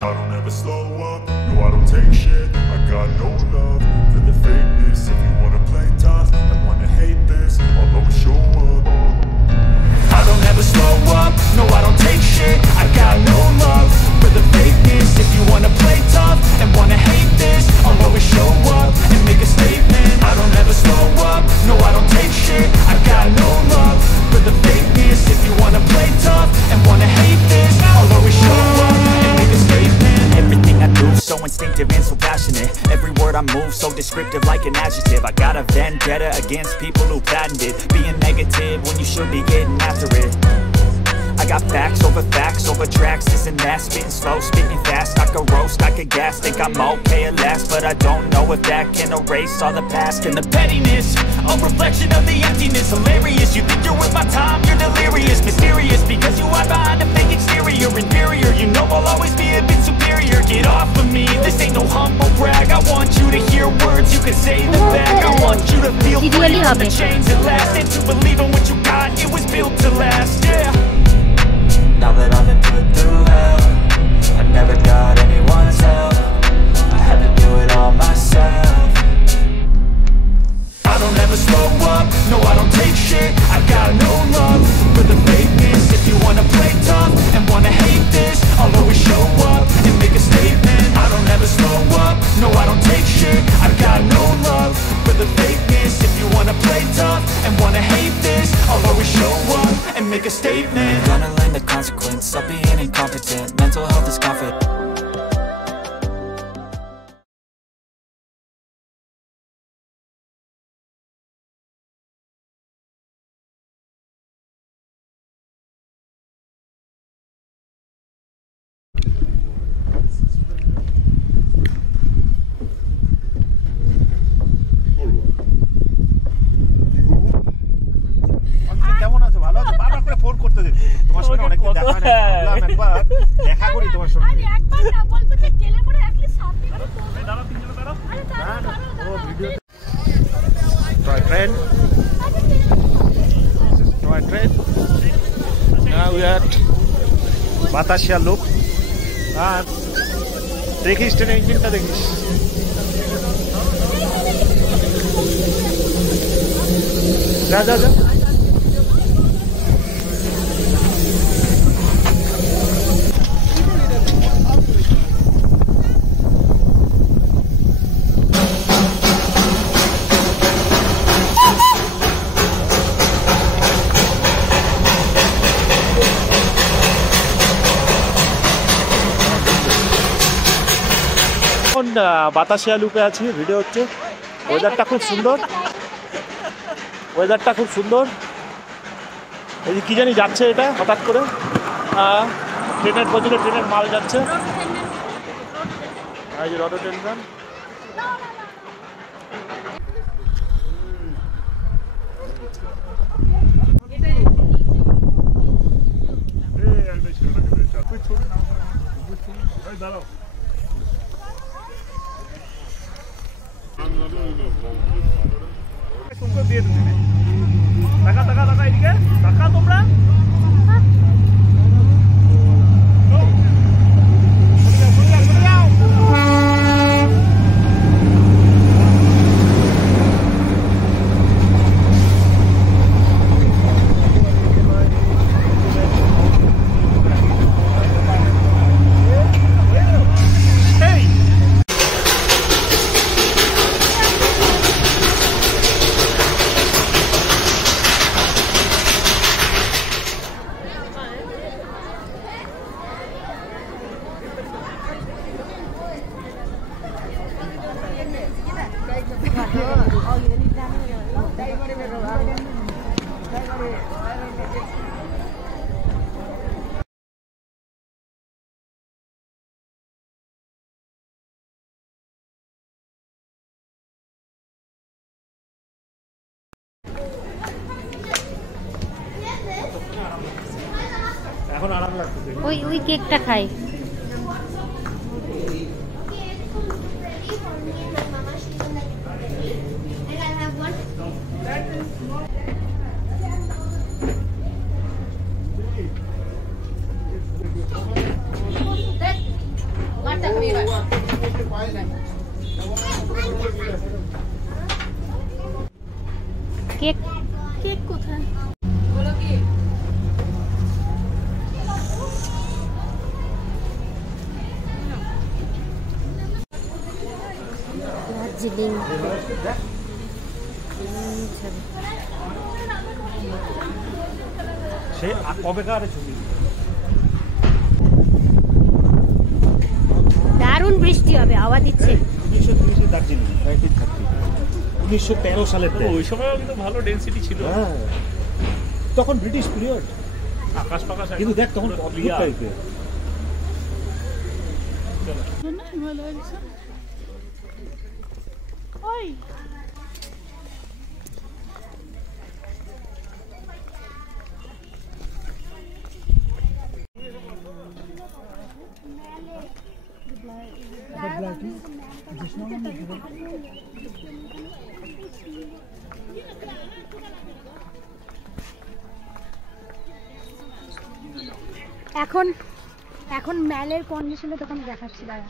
I don't ever slow up, no I don't take shit. I got no love for the fakeness. If you wanna play tough and wanna hate this, I'll always show up. I don't ever slow up, no I don't take shit. I got no love for the fakeness. If you wanna play tough and wanna hate this, I'll always show up and make a statement. I don't ever slow up, no I don't take shit. I got no love for the fakeness. If you wanna play tough and wanna hate this, I'll always show up and make a statement. Everything I do so instinctive and so passionate. Every word I move so descriptive like an adjective. I got a vendetta against people who patented being negative when you should be getting after it. I got facts over tracks, this and that. Spitting slow, spitting fast. I could roast, I could gas. Think I'm okay at last, but I don't know if that can erase all the past. And the pettiness, a reflection of the emptiness. Hilarious, you think you're worth my time, you're delirious. Mysterious, because you hide behind a fake exterior. Inferior, you know I'll always be a bit superior. Get off of me, this ain't no humble brag. I want you to hear words, you can say them back. I want you to feel free from the chains that last, and to believe in what you got, it was built to last, yeah. Now that I've been put through hell, I never got anyone's help. I had to do it all myself. I don't ever slow up, no I don't take shit. I got no love for the fakeness. If you wanna play tough and wanna hate this, I'll always show up and make a statement. I don't ever slow up, no I don't take shit. I got no love for the fakeness. If you wanna play tough and wanna hate this, I'll always show up and make a statement. Gonna learn the consequence of being incompetent. Mental health is confident. কেমন আছো? ভালো আছো? বারবার করে phone করতে দিন। তোমার সঙ্গে অনেকদিন দেখা হয় না। ভাবলাম একবার দেখা করি তোমার সঙ্গে। আরে একবার না বলবো যে গেলে পরে অ্যাটলিস্ট সাথে করে তো। দাঁড়াও তিনজন দাঁড়াও। আরে দাঁড়াও। ও video toy train. Toy train. Now we are at Batasia Loop. আর দেখিস ট্রেনের ইঞ্জিনটা দেখিস। যা যা যা। বাতাসিয়া লুপে আছি, ভিডিও হচ্ছে। ওয়েদারটা খুব সুন্দর, ওয়েদারটা খুব সুন্দর। এই যে কি জানি যাচ্ছে এটা হঠাৎ করে, ট্রেনের বদলে ট্রেনের মাল যাচ্ছে। এই যে রডোডেনড্রন। দাঁড়াও দিয়ে দেবে। টাকা টাকা টাকা এদিকে টাকা তোমরা এখন আরাম লাগছে। ওই কেকটা খাই। কেক কেক কোথায়? দার্জিলিং সে কবেকার ছবি। দারুণ বৃষ্টি হবে, হাওয়া দিচ্ছে। 1930 দার্জিলিং 1913 সালের ওই সময় কিন্তু ভালো ডেনসিটি ছিল। হ্যাঁ, তখন ব্রিটিশ পিরিয়ড, আকাশ ফাকাশ কিন্তু দেখ তখন অদ্ভুত টাইপের। ভালো লাগছে। ওই এখন এখন ম্যালের কন্ডিশনে তখন দেখাচ্ছি দাঁড়া।